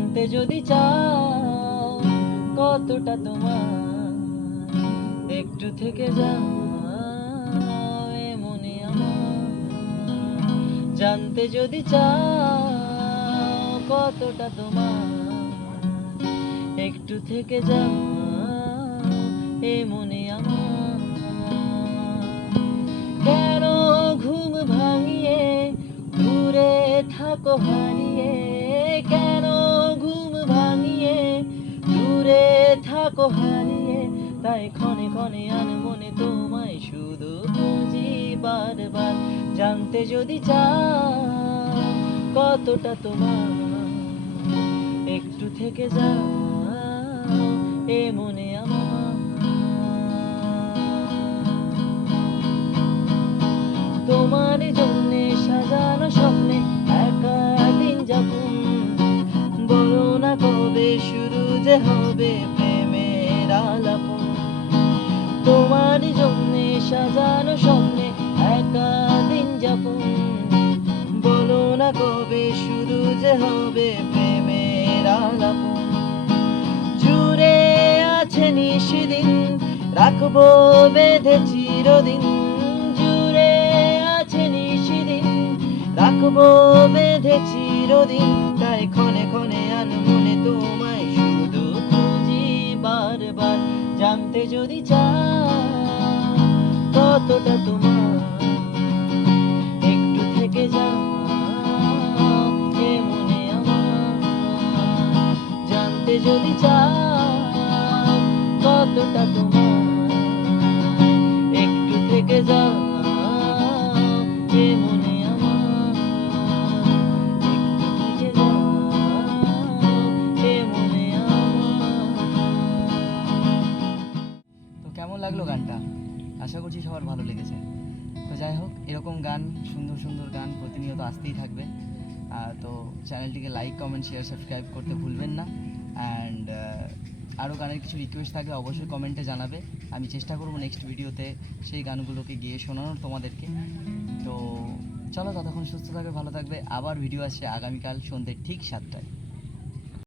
জানতে যদি চাও কতটা তোমার, একটু থেকে যাও এ মনে আমার। জানতে যদি চাও কতটা তোমার, একটু থেকে যাও এ মনে আমার। কেন ঘুম ভাঙিয়ে দূরে থাকো হারিয়ে, কেন ঘুম ভাঙিয়ে দূরে থাকো হারিয়ে, তাই ক্ষণে ক্ষণে আনমনে তোমায় শুধু খুঁজি বারবার। জানতে যদি চাও কতটা তোমার, একটু থেকে যাও এ মনে আমার। তোমার জন্যে সাজানো স্বপ্নে একা দিন যাপন, বলো না কবে শুরু যে হবে প্রেমের আলাপন। তোমার জন্যে সাজানো স্বপ্নে একা দিন যাপন, বলো না কবে শুরু যে হবে প্রেমের আলাপন। জুড়ে আছে নিশিদিন, রাখবো বেঁধে চিরদিন। জুড়ে আছে নিশিদিন, রাখবো বেঁধে চিরদিন, তাই ক্ষণে ক্ষণে আনমনে তোমায় শুধু খুঁজি বারবার। জানতে যদি চাও কতটা তোমার, একটু থেকে যাও এ মনে আমার। জানতে যদি চাও কতটা তোমার, একটু থেকে যাও এ মনে আমার। একটু থেকে যাও এ মনে আমার। তো কেমন লাগলো গানটা? আশা করছি সবার ভালো লেগেছে। তো যাই হোক, এরকম গান, সুন্দর সুন্দর গান প্রতিনিয়ত আসতেই থাকবে। তো চ্যানেলটিকে লাইক, কমেন্ট, শেয়ার, সাবস্ক্রাইব করতে ভুলবেন না। অ্যান্ড আরও গানের কিছু রিকোয়েস্ট থাকলে অবশ্যই কমেন্টে জানাবে। আমি চেষ্টা করবো নেক্সট ভিডিওতে সেই গানগুলোকে গিয়ে শোনানোর তোমাদেরকে। তো চলো, ততক্ষণ সুস্থ থাকবে, ভালো থাকবে। আবার ভিডিও আসছে আগামীকাল সন্ধ্যে ঠিক 7টায়।